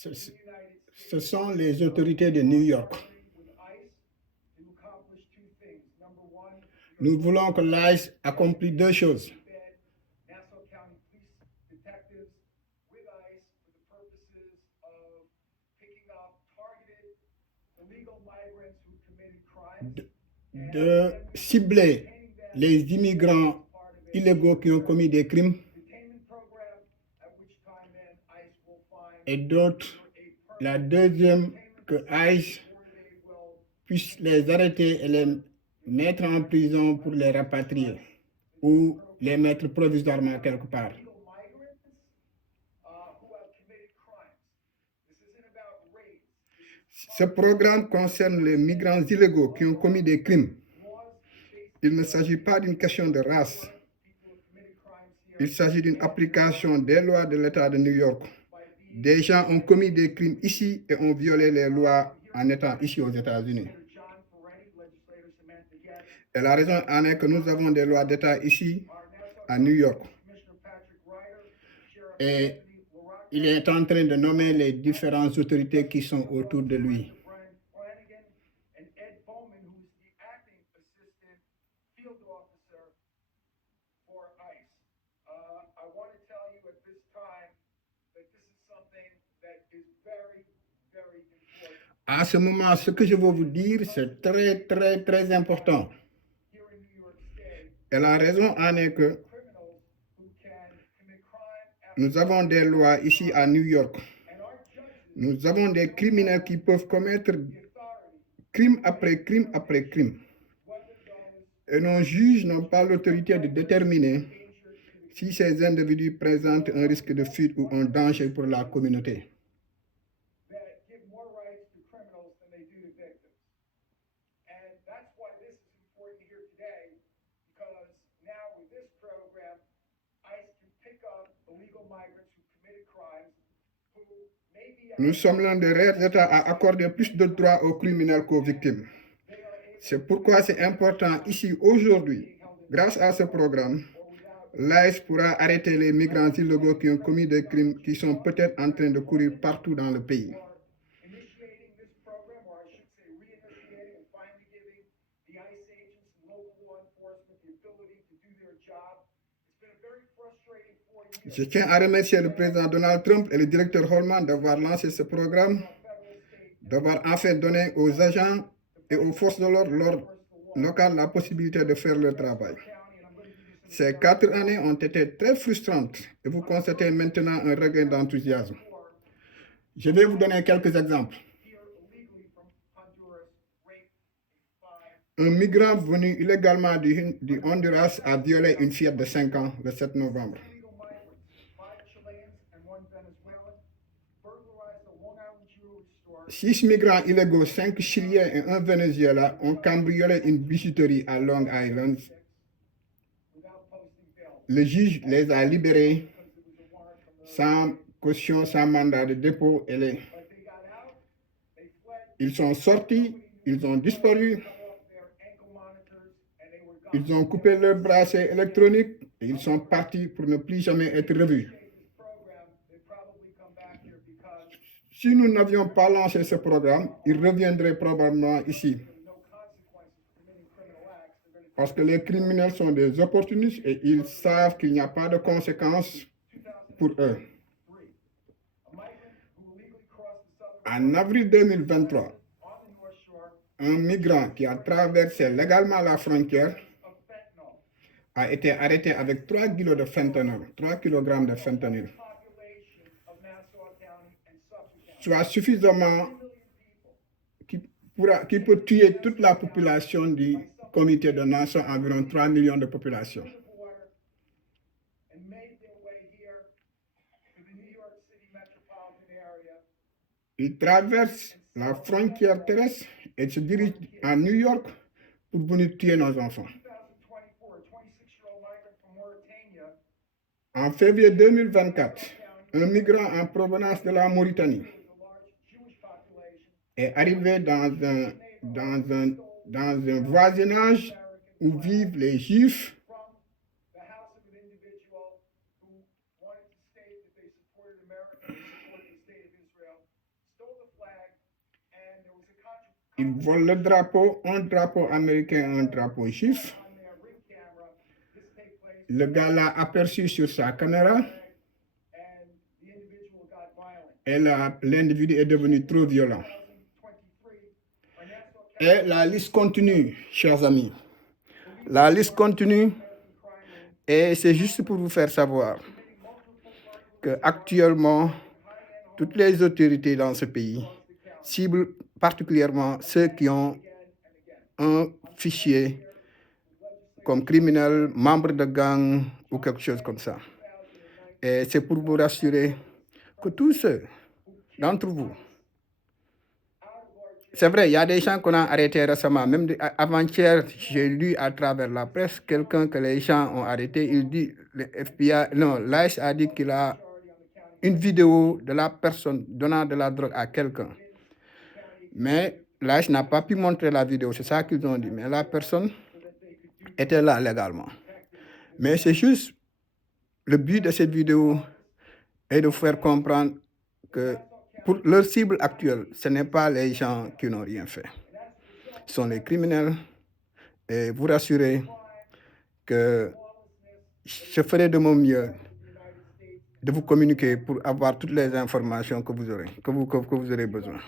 Ce, ce sont les autorités de New York. Nous voulons que l'ICE accomplisse deux choses. De cibler les immigrants illégaux qui ont commis des crimes et d'autres, la deuxième, que ICE puisse les arrêter et les mettre en prison pour les rapatrier ou les mettre provisoirement quelque part. Ce programme concerne les migrants illégaux qui ont commis des crimes. Il ne s'agit pas d'une question de race. Il s'agit d'une application des lois de l'État de New York. Des gens ont commis des crimes ici et ont violé les lois en étant ici aux États-Unis. Et la raison en est que nous avons des lois d'État ici à New York. Et il est en train de nommer les différentes autorités qui sont autour de lui. À ce moment, ce que je veux vous dire, c'est très important. Et la raison en est que nous avons des lois ici à New York. Nous avons des criminels qui peuvent commettre crime après crime après crime. Et nos juges n'ont pas l'autorité de déterminer si ces individus présentent un risque de fuite ou un danger pour la communauté. Nous sommes l'un des rares États à accorder plus de droits aux criminels qu'aux victimes. C'est pourquoi c'est important ici aujourd'hui, grâce à ce programme, l'ICE pourra arrêter les migrants illégaux qui ont commis des crimes qui sont peut-être en train de courir partout dans le pays. Je tiens à remercier le président Donald Trump et le directeur Holman d'avoir lancé ce programme, d'avoir enfin donné aux agents et aux forces de l'ordre locales la possibilité de faire leur travail. Ces 4 années ont été très frustrantes et vous constatez maintenant un regain d'enthousiasme. Je vais vous donner quelques exemples. Un migrant venu illégalement du Honduras a violé une fillette de 5 ans le 7 novembre. Six migrants illégaux, 5 Chiliens et un Venezuela ont cambriolé une bijouterie à Long Island. Le juge les a libérés sans caution, sans mandat de dépôt. Ils sont sortis, ils ont disparu. Ils ont coupé leur bracelet électronique et ils sont partis pour ne plus jamais être revus. Si nous n'avions pas lancé ce programme, ils reviendraient probablement ici. Parce que les criminels sont des opportunistes et ils savent qu'il n'y a pas de conséquences pour eux. En avril 2023, un migrant qui a traversé légalement la frontière a été arrêté avec 3 kg de fentanyl, 3 kg de fentanyl, soit suffisamment qui peut tuer toute la population du comité de Nations, environ 3 millions de population. Il traverse la frontière terrestre et se dirige à New York pour venir tuer nos enfants. En février 2024, un migrant en provenance de la Mauritanie est arrivé dans un voisinage où vivent les Juifs. Ils volent le drapeau, un drapeau américain, un drapeau juif. Le gars l'a aperçu sur sa caméra et l'individu est devenu trop violent. Et la liste continue, chers amis. La liste continue et c'est juste pour vous faire savoir qu'actuellement, toutes les autorités dans ce pays ciblent particulièrement ceux qui ont un fichier comme criminel, membre de gang ou quelque chose comme ça. Et c'est pour vous rassurer que tous ceux d'entre vous, c'est vrai, il y a des gens qu'on a arrêtés récemment. Même avant-hier, j'ai lu à travers la presse quelqu'un que les gens ont arrêté. Il dit, le FBI, non, l'ICE a dit qu'il a une vidéo de la personne donnant de la drogue à quelqu'un. Mais l'ICE n'a pas pu montrer la vidéo, c'est ça qu'ils ont dit. Mais la personne était là légalement. Mais c'est juste, le but de cette vidéo est de faire comprendre que pour leur cible actuelle, ce n'est pas les gens qui n'ont rien fait. Ce sont les criminels. Et vous rassurez que je ferai de mon mieux de vous communiquer pour avoir toutes les informations que vous aurez besoin.